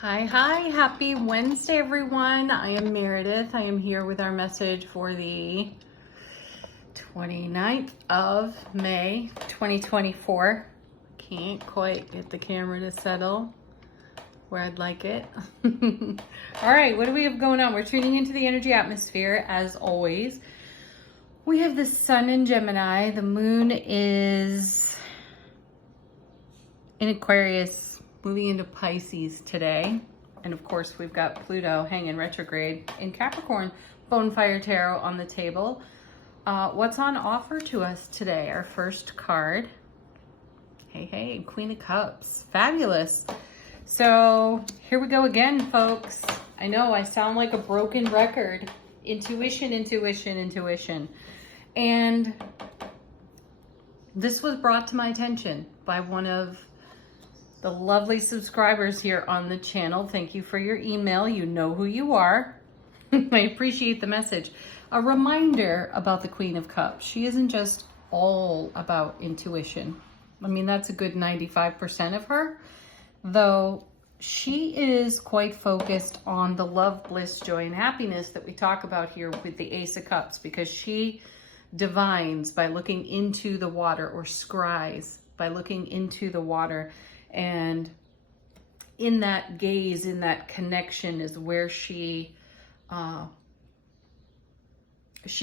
Hi, happy Wednesday, everyone. I am Meredith. I am here with our message for the 29th of May, 2024. Can't quite get the camera to settle where I'd like it. All right, what do we have going on? We're tuning into the energy atmosphere as always. We have the sun in Gemini. The moon is in Aquarius, moving into Pisces today. And of course, we've got Pluto hanging retrograde in Capricorn. Bonefire Tarot on the table. What's on offer to us today? Our first card. Hey, Queen of Cups. Fabulous. So here we go again, folks. I know I sound like a broken record. Intuition. And this was brought to my attention by one of the lovely subscribers here on the channel. Thank you for your email. You know who you are. I appreciate the message. A reminder about the Queen of Cups. She isn't just all about intuition. I mean, that's a good 95% of her, though she is quite focused on the love, bliss, joy, and happiness that we talk about here with the Ace of Cups, because she divines by looking into the water, or scries by looking into the water. And in that gaze, in that connection is where she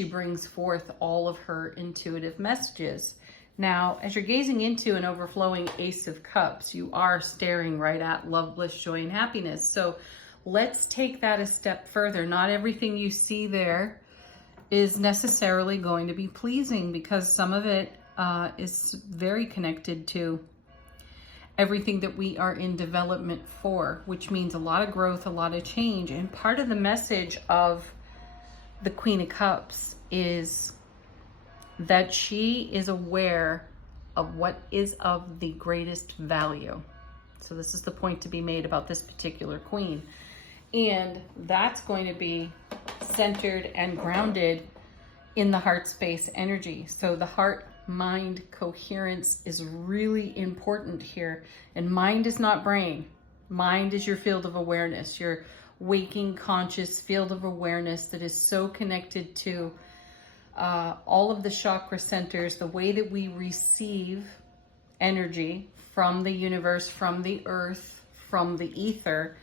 brings forth all of her intuitive messages. Now, as you're gazing into an overflowing Ace of Cups, you are staring right at love, bliss, joy, and happiness. So let's take that a step further. Not everything you see there is necessarily going to be pleasing, because some of it is very connected to everything that we are in development for, which means a lot of growth, a lot of change. And part of the message of the Queen of Cups is that she is aware of what is of the greatest value. So this is the point to be made about this particular queen. And that's going to be centered and grounded in the heart space energy. So the heart mind coherence is really important here. And mind is not brain. Mind is your field of awareness, your waking conscious field of awareness that is so connected to all of the chakra centers, the way that we receive energy from the universe, from the earth, from the ether.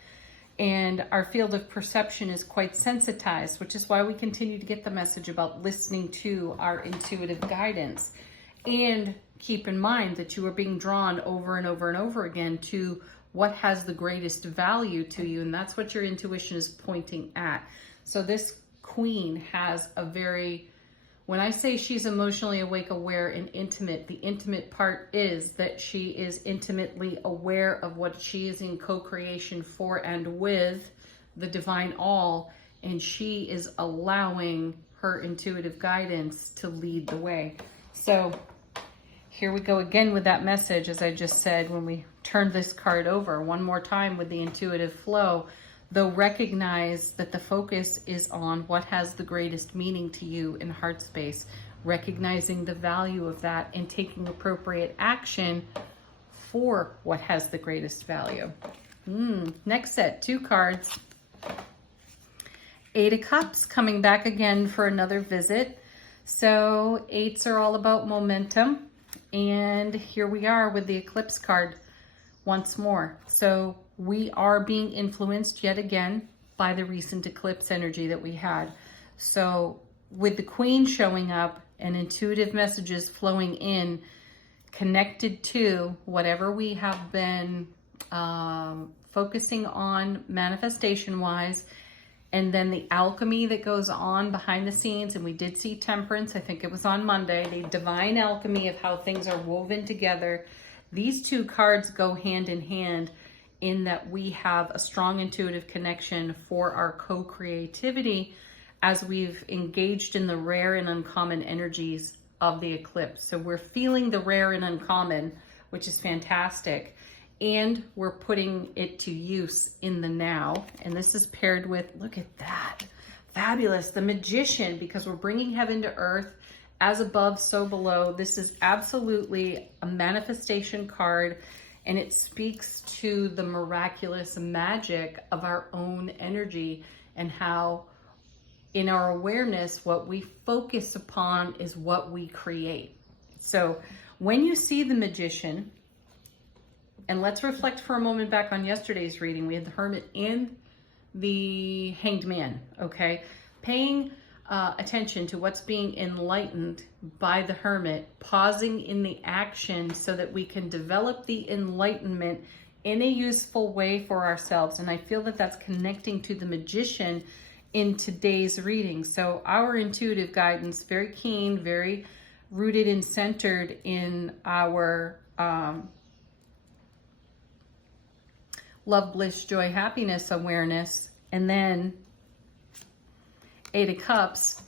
And our field of perception is quite sensitized, which is why we continue to get the message about listening to our intuitive guidance. And keep in mind that you are being drawn over and over and over again to what has the greatest value to you. And that's what your intuition is pointing at. So this queen has a very, when I say she's emotionally awake, aware, and intimate, the intimate part is that she is intimately aware of what she is in co-creation for and with the divine all. And she is allowing her intuitive guidance to lead the way. So here we go again with that message, as I just said, when we turn this card over one more time with the intuitive flow, though recognize that the focus is on what has the greatest meaning to you in heart space, recognizing the value of that and taking appropriate action for what has the greatest value. Next set, 2 cards. 8 of Cups coming back again for another visit. So 8s are all about momentum. And here we are with the Eclipse card once more. So we are being influenced yet again by the recent eclipse energy that we had. So with the Queen showing up and intuitive messages flowing in, connected to whatever we have been focusing on manifestation-wise, and then the alchemy that goes on behind the scenes. And we did see Temperance, I think it was on Monday, the divine alchemy of how things are woven together. These 2 cards go hand in hand in that we have a strong intuitive connection for our co-creativity as we've engaged in the rare and uncommon energies of the eclipse. So we're feeling the rare and uncommon, which is fantastic. And we're putting it to use in the now. And this is paired with, look at that, fabulous, the Magician, because we're bringing heaven to earth, as above, so below. This is absolutely a manifestation card. And it speaks to the miraculous magic of our own energy and how in our awareness, what we focus upon is what we create. So when you see the Magician, and let's reflect for a moment back on yesterday's reading, we had the Hermit and the Hanged Man, okay? Paying attention to what's being enlightened by the Hermit, pausing in the action so that we can develop the enlightenment in a useful way for ourselves. And I feel that that's connecting to the Magician in today's reading. So our intuitive guidance, very keen, very rooted and centered in our love, bliss, joy, happiness awareness. And then 8 of Cups,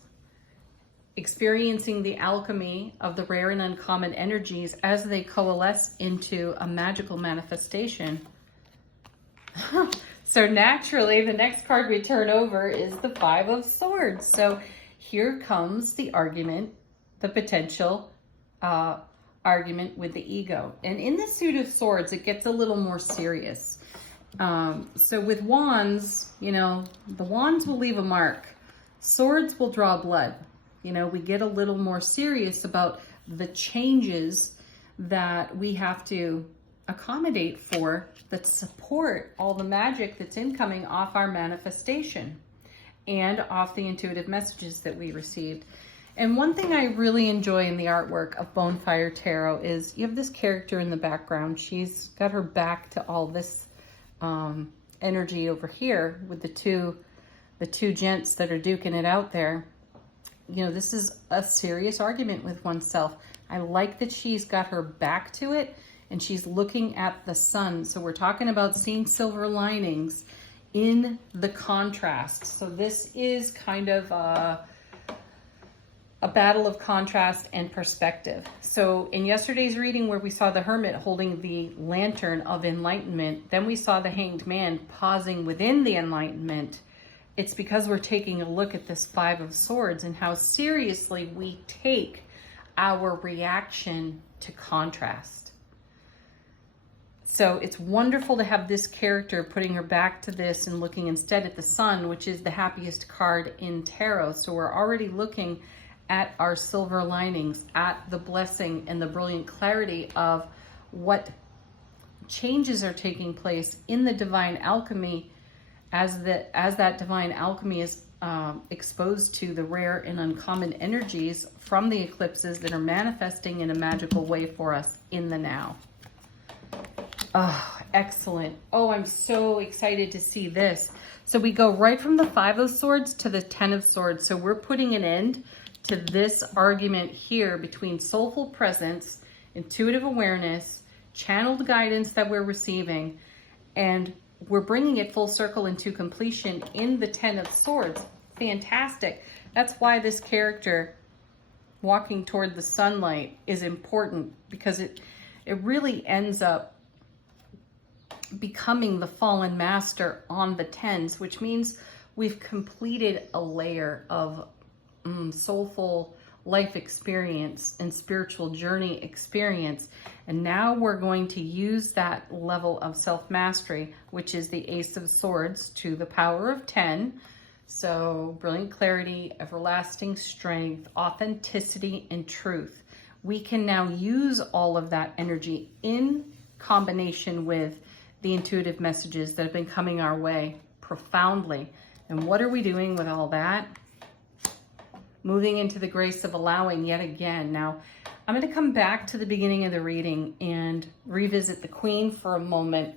experiencing the alchemy of the rare and uncommon energies as they coalesce into a magical manifestation. So naturally, the next card we turn over is the 5 of Swords. So here comes the argument, the potential argument with the ego. And in the Suit of Swords, it gets a little more serious. So with Wands, you know, the Wands will leave a mark. Swords will draw blood. You know, we get a little more serious about the changes that we have to accommodate for that support all the magic that's incoming off our manifestation and off the intuitive messages that we received. And one thing I really enjoy in the artwork of Bonefire Tarot is you have this character in the background. She's got her back to all this energy over here with the two gents that are duking it out there. You know, this is a serious argument with oneself. I like that she's got her back to it and she's looking at the sun. So we're talking about seeing silver linings in the contrast. So this is kind of a battle of contrast and perspective. So in yesterday's reading where we saw the Hermit holding the lantern of enlightenment, then we saw the Hanged Man pausing within the enlightenment. It's because we're taking a look at this 5 of Swords and how seriously we take our reaction to contrast. So it's wonderful to have this character putting her back to this and looking instead at the sun, which is the happiest card in tarot. So we're already looking at our silver linings, at the blessing and the brilliant clarity of what changes are taking place in the divine alchemy as that divine alchemy is exposed to the rare and uncommon energies from the eclipses that are manifesting in a magical way for us in the now. Oh, excellent. Oh, I'm so excited to see this. So we go right from the 5 of Swords to the 10 of Swords. So we're putting an end to this argument here between soulful presence, intuitive awareness, channeled guidance that we're receiving, and we're bringing it full circle into completion in the 10 of Swords. Fantastic. That's why this character walking toward the sunlight is important, because it really ends up becoming the fallen master on the 10s, which means we've completed a layer of soulful life experience and spiritual journey experience. And now we're going to use that level of self-mastery, which is the Ace of Swords, to the power of 10. So brilliant clarity, everlasting strength, authenticity, and truth. We can now use all of that energy in combination with the intuitive messages that have been coming our way profoundly. And what are we doing with all that? Moving into the grace of allowing yet again. Now, I'm going to come back to the beginning of the reading and revisit the Queen for a moment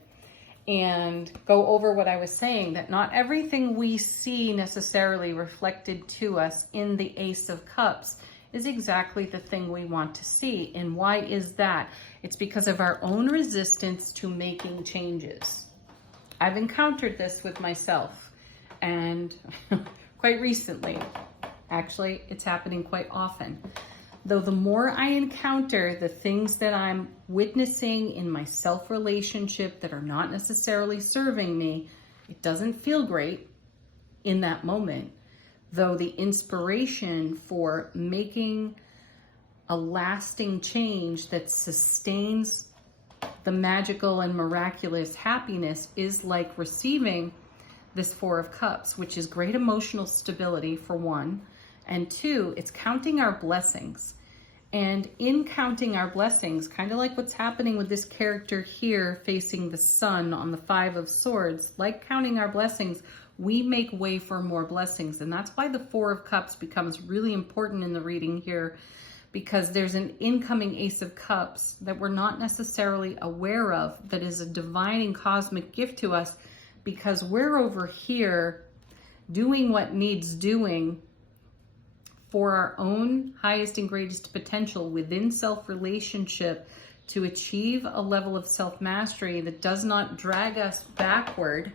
and go over what I was saying, that not everything we see necessarily reflected to us in the Ace of Cups is exactly the thing we want to see. And why is that? It's because of our own resistance to making changes. I've encountered this with myself, and quite recently. Actually, it's happening quite often. Though the more I encounter the things that I'm witnessing in my self-relationship that are not necessarily serving me, it doesn't feel great in that moment. Though the inspiration for making a lasting change that sustains the magical and miraculous happiness is like receiving this Four of Cups, which is great emotional stability for one, and two, it's counting our blessings. And in counting our blessings, kind of like what's happening with this character here facing the sun on the Five of Swords, like counting our blessings, we make way for more blessings. And that's why the Four of Cups becomes really important in the reading here, because there's an incoming Ace of Cups that we're not necessarily aware of, that is a divine and cosmic gift to us, because we're over here doing what needs doing for our own highest and greatest potential within self-relationship to achieve a level of self-mastery that does not drag us backward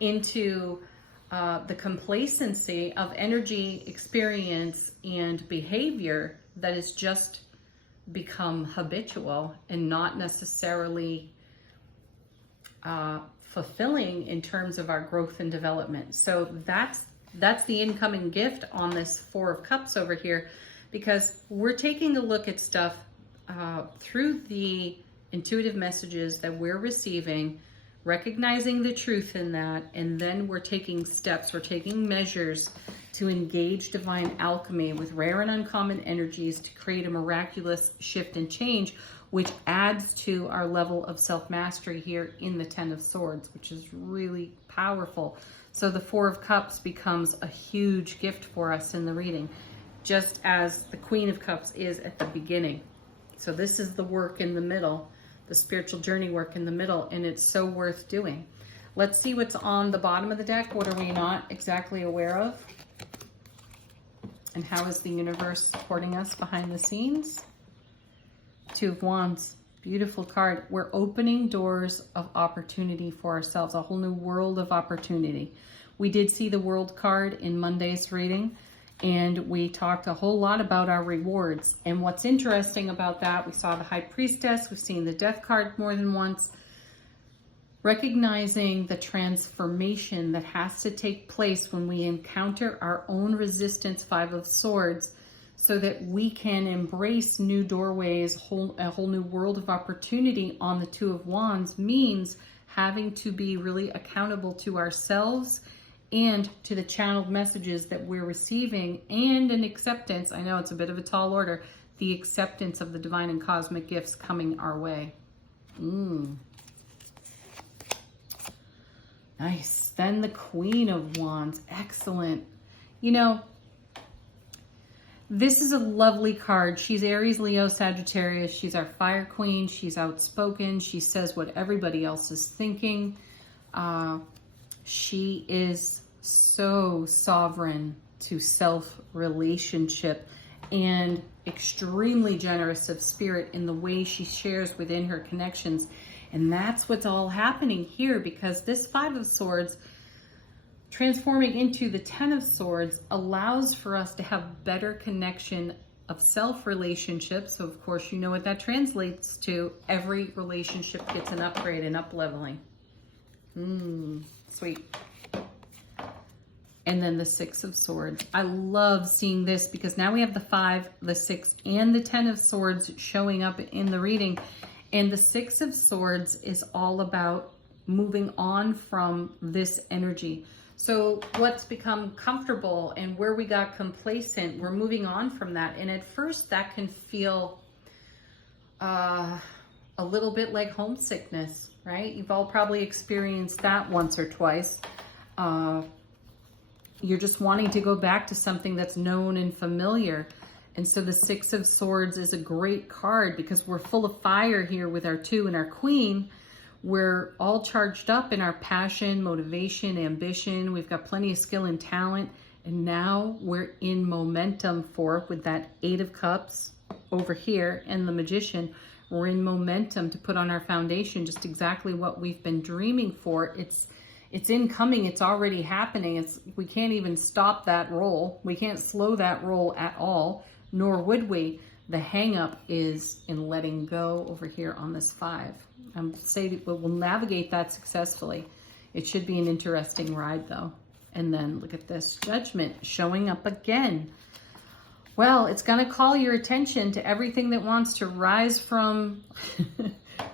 into the complacency of energy, experience, and behavior that has just become habitual and not necessarily fulfilling in terms of our growth and development. So that's the incoming gift on this Four of Cups over here, because we're taking a look at stuff through the intuitive messages that we're receiving, recognizing the truth in that, and then we're taking steps, we're taking measures to engage divine alchemy with rare and uncommon energies to create a miraculous shift and change, which adds to our level of self-mastery here in the Ten of Swords, which is really powerful. So the Four of Cups becomes a huge gift for us in the reading, just as the Queen of Cups is at the beginning. So this is the work in the middle, the spiritual journey work in the middle, and it's so worth doing. Let's see what's on the bottom of the deck. What are we not exactly aware of? And how is the universe supporting us behind the scenes? Two of Wands. Beautiful card. We're opening doors of opportunity for ourselves, a whole new world of opportunity. We did see the World card in Monday's reading, and we talked a whole lot about our rewards. And what's interesting about that, we saw the High Priestess, we've seen the Death card more than once, recognizing the transformation that has to take place when we encounter our own resistance, Five of Swords, so that we can embrace new doorways, a whole new world of opportunity on the Two of Wands, means having to be really accountable to ourselves and to the channeled messages that we're receiving, and an acceptance. I know it's a bit of a tall order, the acceptance of the divine and cosmic gifts coming our way. Nice. Then the Queen of Wands. Excellent. You know, this is a lovely card. She's Aries, Leo, Sagittarius. She's our fire queen. She's outspoken. She says what everybody else is thinking. She is so sovereign to self-relationship and extremely generous of spirit in the way she shares within her connections. And that's what's all happening here, because this Five of Swords transforming into the Ten of Swords allows for us to have better connection of self-relationship. So of course, you know what that translates to. Every relationship gets an upgrade and up-leveling. Sweet. And then the Six of Swords. I love seeing this, because now we have the Five, the Six, and the Ten of Swords showing up in the reading. And the Six of Swords is all about moving on from this energy. So what's become comfortable and where we got complacent, we're moving on from that. And at first that can feel a little bit like homesickness, right? You've all probably experienced that once or twice. You're just wanting to go back to something that's known and familiar. And so the Six of Swords is a great card, because we're full of fire here with our Two and our Queen. We're all charged up in our passion, motivation, ambition. We've got plenty of skill and talent. And now we're in momentum with that Eight of Cups over here and the Magician. We're in momentum to put on our foundation just exactly what we've been dreaming for. It's incoming. It's already happening. We can't even stop that roll. We can't slow that roll at all, nor would we. The hang up is in letting go over here on this Five. Say that we'll navigate that successfully. It should be an interesting ride though. And then look at this Judgment showing up again. Well, it's going to call your attention to everything that wants to rise from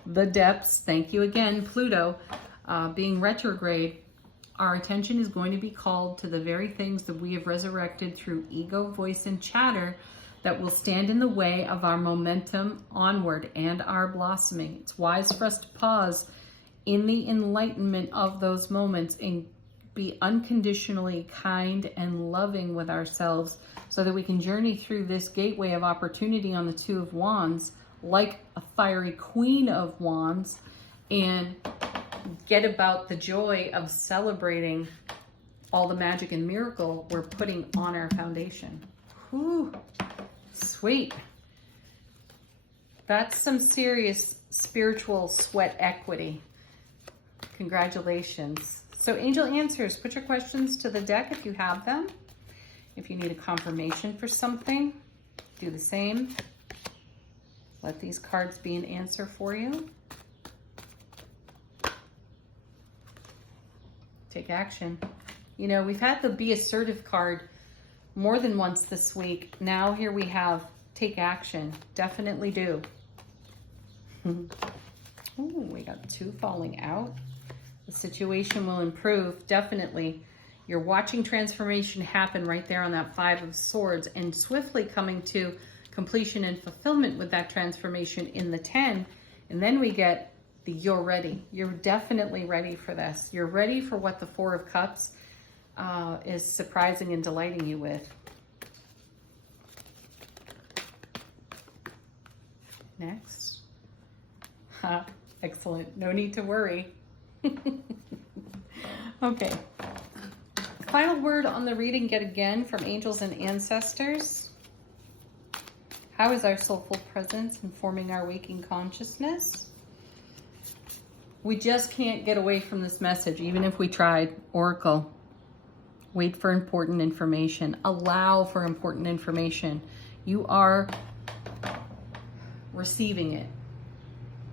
the depths. Thank you again, Pluto, being retrograde. Our attention is going to be called to the very things that we have resurrected through ego, voice, and chatter that will stand in the way of our momentum onward and our blossoming. It's wise for us to pause in the enlightenment of those moments and be unconditionally kind and loving with ourselves so that we can journey through this gateway of opportunity on the Two of Wands like a fiery Queen of Wands and get about the joy of celebrating all the magic and miracle we're putting on our foundation. Whew, sweet. That's some serious spiritual sweat equity. Congratulations. So angel answers, put your questions to the deck if you have them. If you need a confirmation for something, do the same. Let these cards be an answer for you. Take action. You know, we've had the Be Assertive card more than once this week. Now here we have take action. Definitely do. Ooh, we got 2 falling out. The situation will improve. Definitely. You're watching transformation happen right there on that 5 of Swords and swiftly coming to completion and fulfillment with that transformation in the 10. And then we get the you're ready. You're definitely ready for this. You're ready for what the 4 of Cups is surprising and delighting you with. Next. Excellent. No need to worry. Okay. Final word on the reading yet again from angels and ancestors. How is our soulful presence informing our waking consciousness? We just can't get away from this message, even if we tried. Oracle, wait for important information. Allow for important information. You are receiving it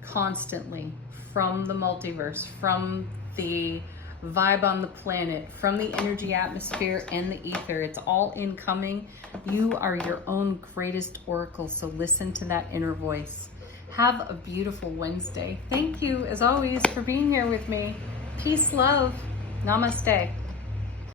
constantly from the multiverse, from the vibe on the planet, from the energy atmosphere and the ether. It's all incoming. You are your own greatest oracle, so listen to that inner voice. Have a beautiful Wednesday. Thank you, as always, for being here with me. Peace, love. Namaste.